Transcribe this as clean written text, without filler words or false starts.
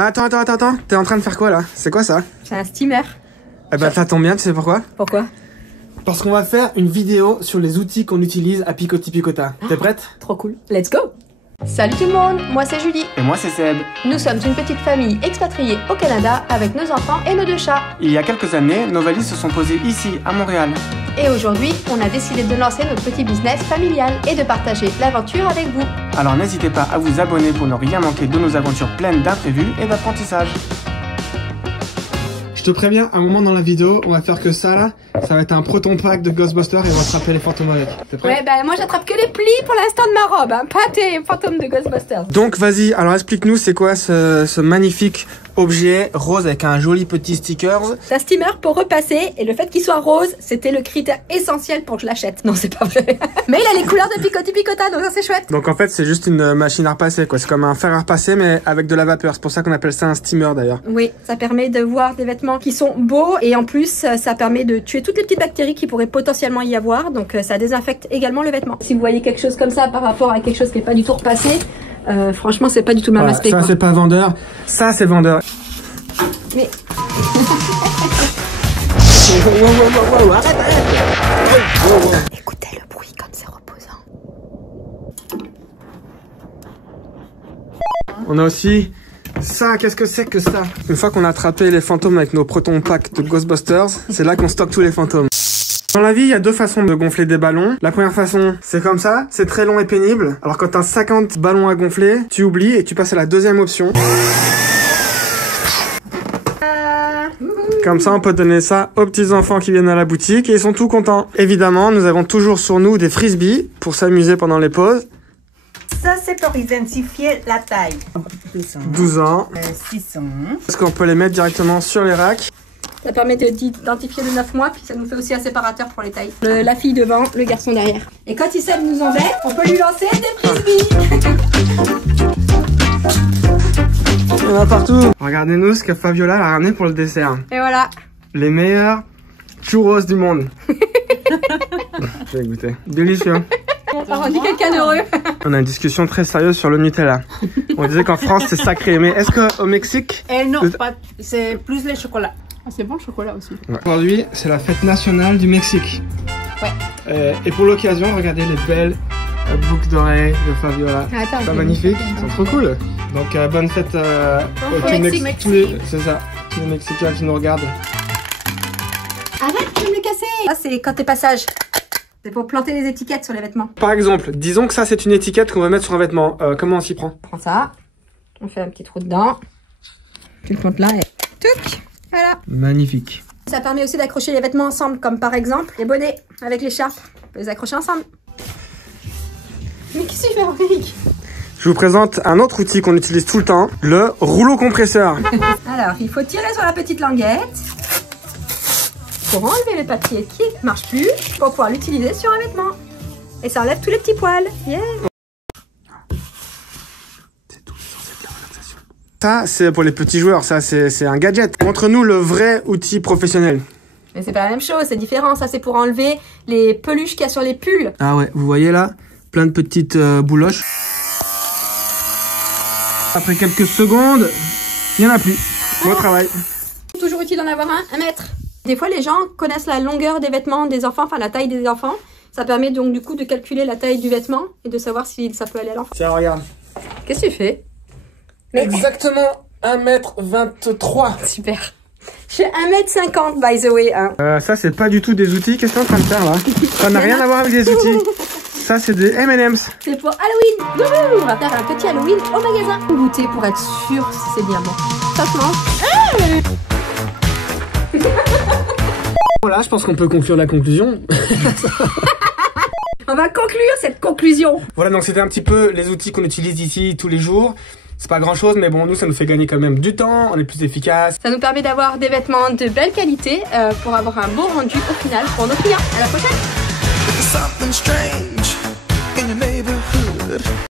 Attends, t'es en train de faire quoi là? C'est quoi ça? C'est un steamer. Eh ben ça tombe bien, tu sais pourquoi? Pourquoi? Parce qu'on va faire une vidéo sur les outils qu'on utilise à Picoti Picota. T'es prête? Trop cool. Let's go! Salut tout le monde, moi c'est Julie. Et moi c'est Seb. Nous sommes une petite famille expatriée au Canada avec nos enfants et nos 2 chats. Il y a quelques années, nos valises se sont posées ici, à Montréal. Et aujourd'hui, on a décidé de lancer notre petit business familial et de partager l'aventure avec vous. Alors n'hésitez pas à vous abonner pour ne rien manquer de nos aventures pleines d'imprévus et d'apprentissage. Je te préviens, à un moment dans la vidéo, on va faire que ça là. Ça va être un proton pack de Ghostbusters et on va attraper les fantômes avec. T'es prêt? Ouais, bah moi j'attrape que les plis pour l'instant de ma robe, hein, pas tes fantômes de Ghostbusters. Donc vas-y, alors explique-nous c'est quoi ce magnifique objet rose avec un joli petit stickers. C'est un steamer pour repasser et le fait qu'il soit rose, c'était le critère essentiel pour que je l'achète. Non, c'est pas vrai. Mais il a les couleurs de Picoti Picota, donc ça c'est chouette. Donc en fait c'est juste une machine à repasser quoi, c'est comme un fer à repasser mais avec de la vapeur, c'est pour ça qu'on appelle ça un steamer d'ailleurs. Oui, ça permet de voir des vêtements qui sont beaux et en plus ça permet de tuer toutes les petites bactéries qui pourraient potentiellement y avoir, donc ça désinfecte également le vêtement. Si vous voyez quelque chose comme ça par rapport à quelque chose qui n'est pas du tout repassé, franchement c'est pas du tout le même aspect. Ça c'est pas vendeur, ça c'est vendeur. Mais... Écoutez le bruit comme c'est reposant. On a aussi ça, qu'est-ce que c'est que ça? Une fois qu'on a attrapé les fantômes avec nos proton packs de Ghostbusters, c'est là qu'on stocke tous les fantômes. Dans la vie, il y a 2 façons de gonfler des ballons. La première façon, c'est comme ça, c'est très long et pénible. Alors quand t'as 50 ballons à gonfler, tu oublies et tu passes à la deuxième option. Comme ça, on peut donner ça aux petits enfants qui viennent à la boutique et ils sont tout contents. Évidemment, nous avons toujours sur nous des frisbees pour s'amuser pendant les pauses. Ça, c'est pour identifier la taille. 12 ans. 600. Est-ce qu'on peut les mettre directement sur les racks? Ça permet d'identifier le 9 mois, puis ça nous fait aussi un séparateur pour les tailles. La fille devant, le garçon derrière. Et quand Issem nous embête, on peut lui lancer des frisbees. Il y en a partout. Regardez-nous ce que Fabiola a ramené pour le dessert. Et voilà. Les meilleurs churros du monde. Je vais goûter. Délicieux. Ça a rendu quelqu'un d'heureux. On a une discussion très sérieuse sur le Nutella. On disait qu'en France c'est sacré, mais est-ce qu'au Mexique... Non, c'est plus le chocolat. Ah, c'est bon le chocolat aussi. Ouais. Aujourd'hui c'est la fête nationale du Mexique. Ouais. Et pour l'occasion, regardez les belles boucles d'oreilles de Fabiola. Attends, c'est magnifique, c'est trop cool. Donc bonne fête au Mexique. C'est ça, tous les Mexicains qui nous regardent. Arrête, tu veux me le casser. Ça c'est quand t'es passage. C'est pour planter des étiquettes sur les vêtements. Par exemple, disons que ça c'est une étiquette qu'on va mettre sur un vêtement. Comment on s'y prend? On prend ça, on fait un petit trou dedans. Tu le plantes là et... Touc. Voilà. Magnifique. Ça permet aussi d'accrocher les vêtements ensemble, comme par exemple les bonnets avec l'écharpe. On peut les accrocher ensemble. Mais qu'est-ce que tu fais, Henrique? Je vous présente un autre outil qu'on utilise tout le temps, le rouleau compresseur. Alors, il faut tirer sur la petite languette pour enlever le papier qui ne marche plus pour pouvoir l'utiliser sur un vêtement. Et ça enlève tous les petits poils. Yeah. C'est tout l'essentiel de la relaxation. Ça, c'est pour les petits joueurs, ça c'est un gadget. Montre-nous le vrai outil professionnel. Mais c'est pas la même chose, c'est différent. Ça, c'est pour enlever les peluches qu'il y a sur les pulls. Ah ouais, vous voyez là, plein de petites bouloches. Après quelques secondes, il n'y en a plus. Bon travail. Toujours utile d'en avoir un mètre. Des fois, les gens connaissent la longueur des vêtements des enfants, enfin la taille des enfants. Ça permet donc du coup de calculer la taille du vêtement et de savoir si ça peut aller à l'enfant. Tiens, regarde. Qu'est-ce que tu fais? Exactement 1m23. Super. J'ai 1m50 by the way. Hein. Ça, c'est pas du tout des outils. Qu'est-ce qu'on est en train de faire là? Ça n'a rien à voir avec des outils. Ça, c'est des M&M's. C'est pour Halloween. Wouhou, on va faire un petit Halloween au magasin. Goûter pour être sûr si c'est bien bon. Ça se mange. Voilà, je pense qu'on peut conclure la conclusion. On va conclure cette conclusion. Voilà, donc c'était un petit peu les outils qu'on utilise ici tous les jours. C'est pas grand chose, mais bon, nous, ça nous fait gagner quand même du temps, on est plus efficace. Ça nous permet d'avoir des vêtements de belle qualité pour avoir un beau rendu au final pour nos clients. À la prochaine.